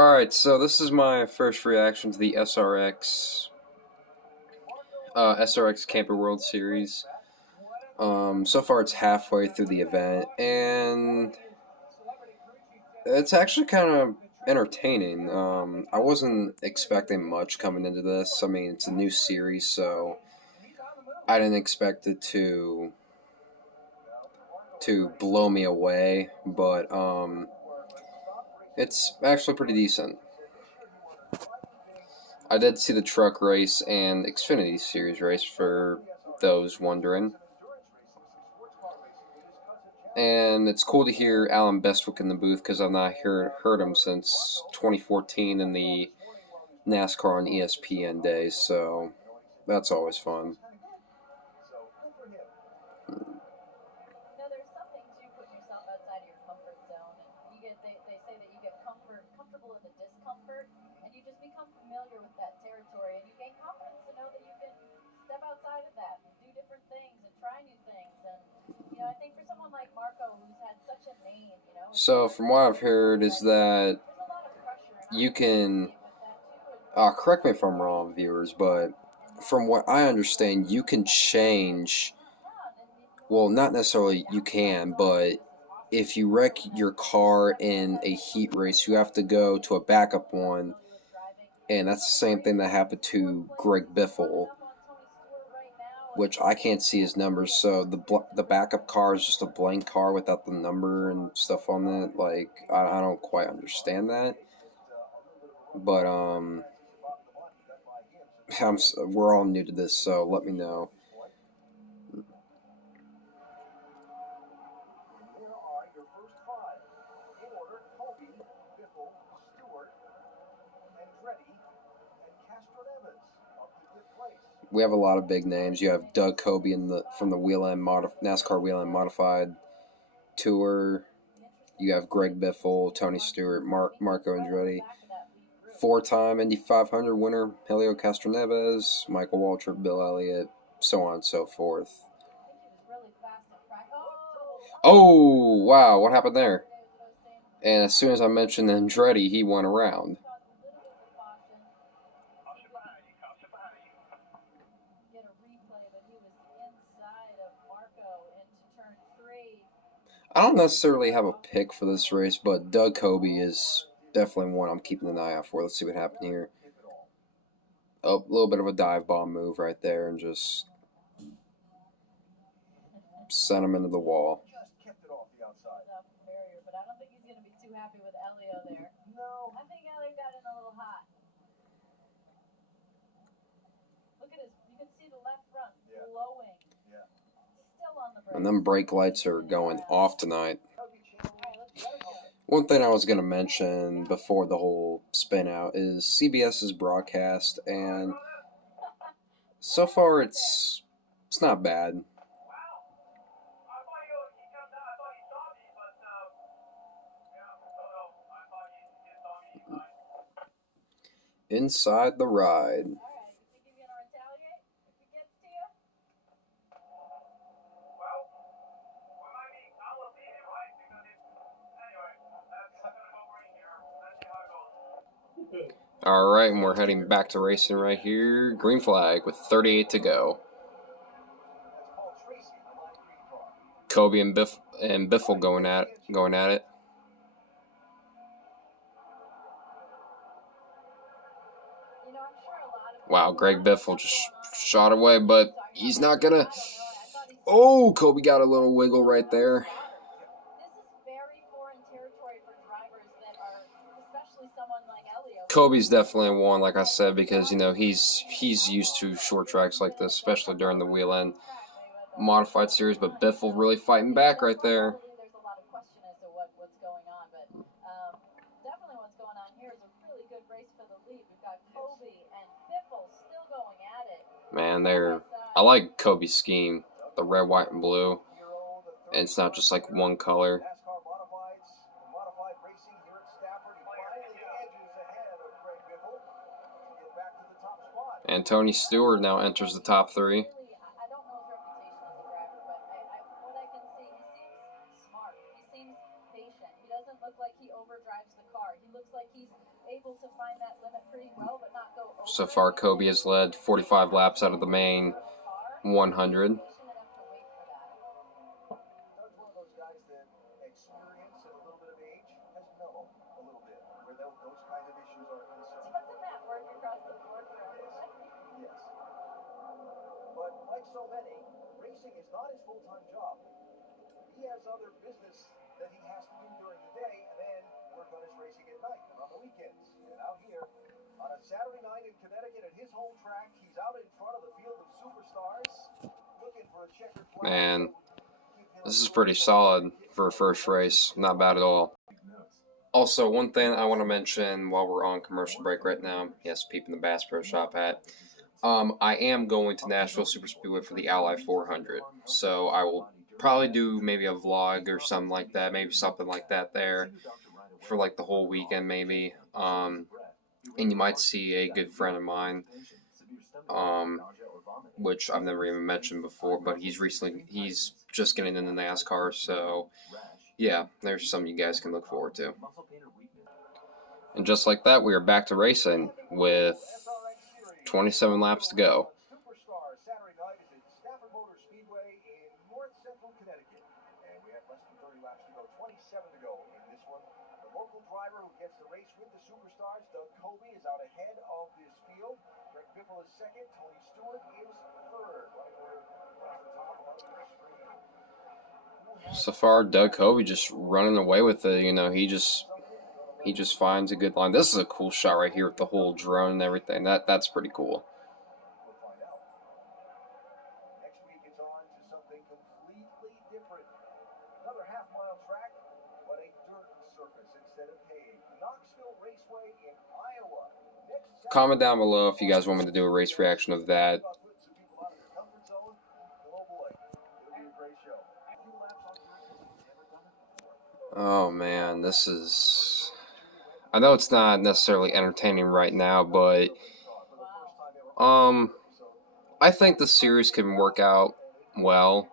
Alright, so this is my first reaction to the SRX Camper World Series. So far it's halfway through the event, and it's actually kind of entertaining. I wasn't expecting much coming into this. I mean, it's a new series, so I didn't expect it to blow me away, but it's actually pretty decent. I did see the truck race and Xfinity Series race for those wondering. And it's cool to hear Alan Bestwick in the booth because I've not heard him since 2014 in the NASCAR on ESPN days, so that's always fun. So from what I've heard is that you can, correct me if I'm wrong, viewers, but from what I understand, you can change, well, not necessarily you can, but if you wreck your car in a heat race, you have to go to a backup one, and that's the same thing that happened to Greg Biffle, which I can't see his numbers, so the backup car is just a blank car without the number and stuff on it. Like, I don't quite understand that, but we're all new to this, so let me know. We have a lot of big names. You have Doug Coby from the NASCAR Wheel End Modified Tour. You have Greg Biffle, Tony Stewart, Marco Andretti, four-time Indy 500 winner Helio Castroneves, Michael Waltrip, Bill Elliott, so on and so forth. Oh, wow, what happened there? And as soon as I mentioned Andretti, he went around. I don't necessarily have a pick for this race, but Doug Coby is definitely one I'm keeping an eye out for. Let's see what happened here. Oh, a little bit of a dive bomb move right there and just sent him into the wall. And them brake lights are going off tonight. One thing I was going to mention before the whole spin out is CBS's broadcast, and so far it's not bad. Inside the ride. Alright, and we're heading back to racing right here. Green flag with 38 to go. Coby and Biffle going at it. Wow, Greg Biffle just shot away, but he's not gonna. Oh, Coby got a little wiggle right there. Coby's definitely one, like I said, because he's used to short tracks like this, especially during the Wheel End Modified Series. But Biffle really fighting back right there. Man, I like Coby's scheme, the red, white, and blue, and it's not just like one color. And Tony Stewart now enters the top three. So far, Kobe has led 45 laps out of the main 100. But like so many, racing is not his full-time job. He has other business that he has to do during the day and then work on his racing at night and on the weekends. And out here, on a Saturday night in Connecticut at his home track, he's out in front of the field of superstars looking for a checkered flag. Man, this is pretty solid for a first race. Not bad at all. Also, one thing I want to mention while we're on commercial break right now, yes, peeping the Bass Pro Shop hat. I am going to Nashville Super Speedway for the Ally 400, so I will probably do maybe a vlog or something like that, maybe something like that there for like the whole weekend maybe. And you might see a good friend of mine, which I've never even mentioned before, but he's just getting into NASCAR, so yeah, there's something you guys can look forward to. And just like that, we are back to racing with 27 laps to go. Superstar Saturday night is at Stafford Speedway in north central Connecticut. And we have less than 30 laps to go, 27 to go in this one. The local driver who gets the race with the superstars, Doug Kobe, is out ahead of this field. Greg Biffle is second. Tony Stewart is third. So far, Doug Kobe just running away with it. You know, he just finds a good line. This is a cool shot right here with the whole drone and everything. That's pretty cool. Next week it's on to something completely different. Another half-mile track, but a dirt surface instead of paved. Knoxville Raceway in Iowa. Comment down below if you guys want me to do a race reaction of that. Oh man, this is... I know it's not necessarily entertaining right now, but I think the series can work out well.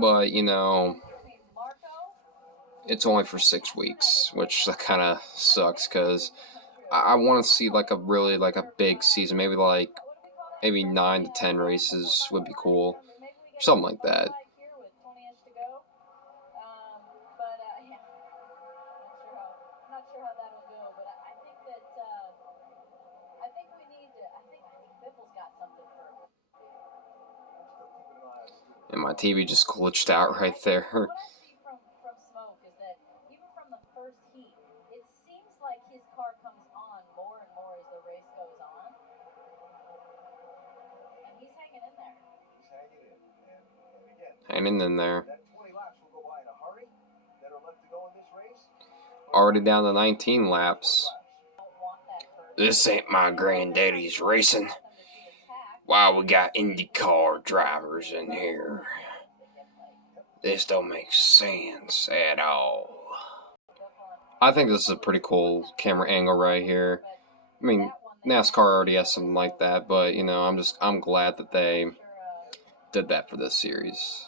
But, you know, it's only for 6 weeks, which kind of sucks because I want to see like a big season, maybe 9 to 10 races would be cool, something like that. And my TV just glitched out right there. Hanging in there. Already down to 19 laps. This ain't my granddaddy's racing. Wow, we got IndyCar drivers in here. This don't make sense at all. I think this is a pretty cool camera angle right here. I mean, NASCAR already has something like that, but you know, I'm glad that they did that for this series.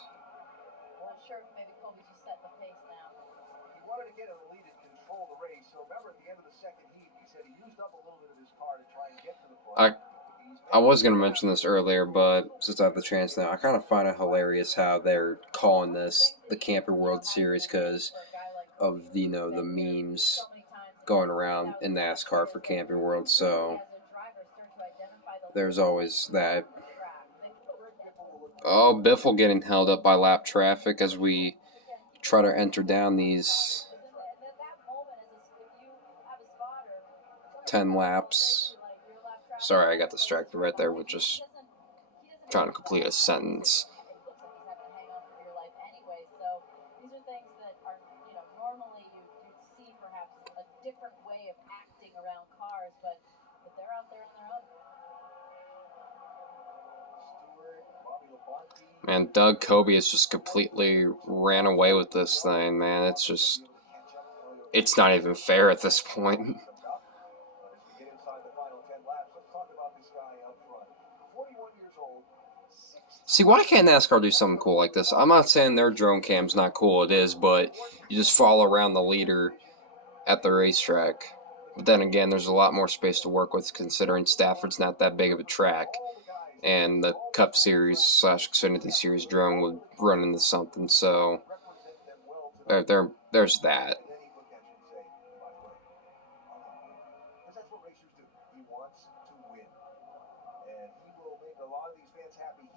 I was going to mention this earlier, but since I have the chance now, I kind of find it hilarious how they're calling this the Camping World Series because of the memes going around in NASCAR for Camping World. So there's always that. Oh, Biffle getting held up by lap traffic as we try to enter down these 10 laps. Sorry, I got distracted right there with just trying to complete a sentence. Man, Doug Kobe has just completely ran away with this thing, man. It's not even fair at this point. See, why can't NASCAR do something cool like this? I'm not saying their drone cam's not cool. It is, but you just follow around the leader at the racetrack. But then again, there's a lot more space to work with considering Stafford's not that big of a track. And the Cup Series / Xfinity Series drone would run into something. So there's that.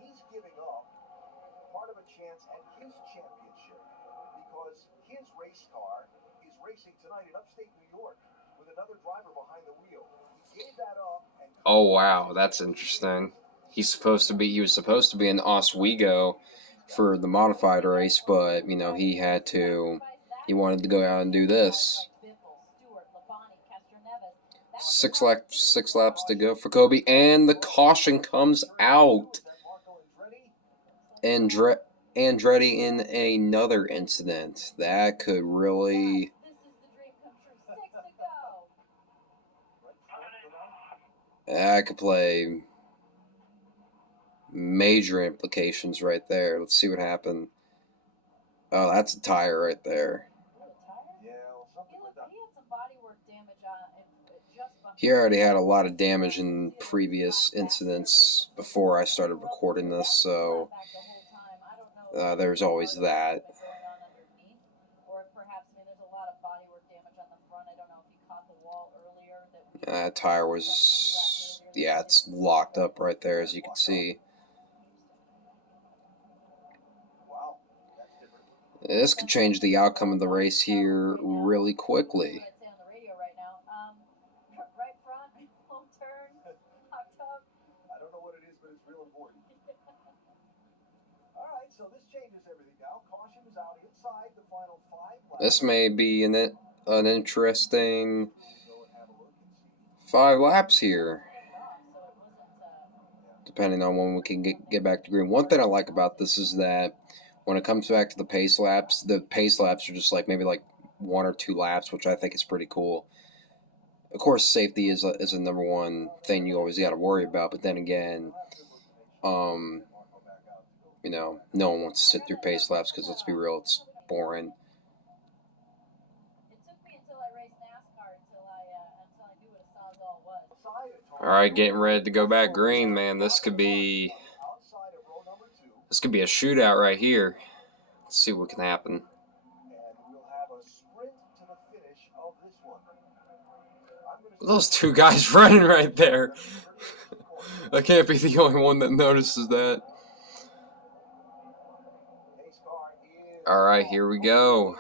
He's giving up part of a chance at his championship because his race car is racing tonight in upstate New York with another driver behind the wheel. He gave that up. Oh wow, that's interesting. He was supposed to be in Oswego for the modified race, but he wanted to go out and do this. Six laps to go for Kobe, and the caution comes out. Andretti in another incident. That could really... That could play major implications right there. Let's see what happened. Oh, that's a tire right there. He already had a lot of damage in previous incidents before I started recording this, so there's always that. That tire was, it's locked up right there, as you can see. This could change the outcome of the race here really quickly. This may be an interesting 5 laps here, depending on when we can get back to green. One thing I like about this is that when it comes back to the pace laps are just maybe 1 or 2 laps, which I think is pretty cool. Of course, safety is a number one thing you always got to worry about, but then again, no one wants to sit through pace laps because, let's be real, it's boring. All right, getting ready to go back green, man. This could be a shootout right here. Let's see what can happen. Those 2 guys running right there. I can't be the only one that notices that. All right, here we go.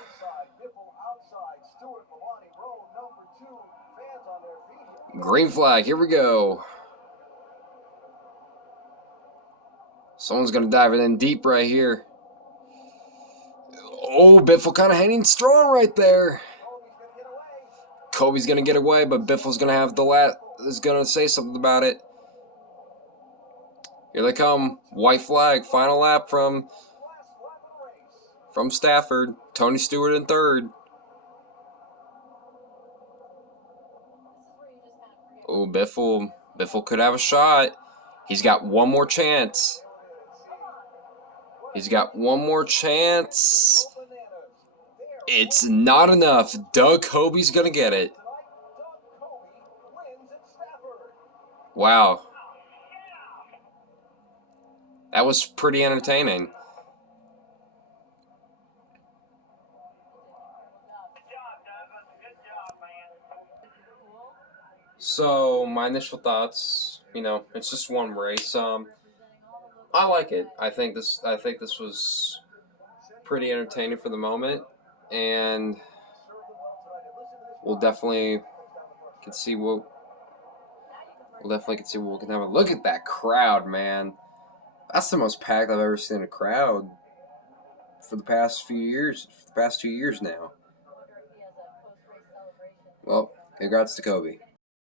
Green flag, here we go. Someone's going to dive it in deep right here. Oh, Biffle kind of hanging strong right there. Kobe's going to get away, but Biffle's going to have is going to say something about it. Here they come. White flag, final lap from Stafford. Tony Stewart in third. Oh, Biffle could have a shot. He's got one more chance. It's not enough. Doug Kobe's going to get it. Wow. That was pretty entertaining. So, my initial thoughts, it's just one race. I like it. I think this was pretty entertaining for the moment, and we'll definitely can see what we can have. Look at that crowd, man. That's the most packed I've ever seen a crowd for the past 2 years now. Well, congrats to Kobe.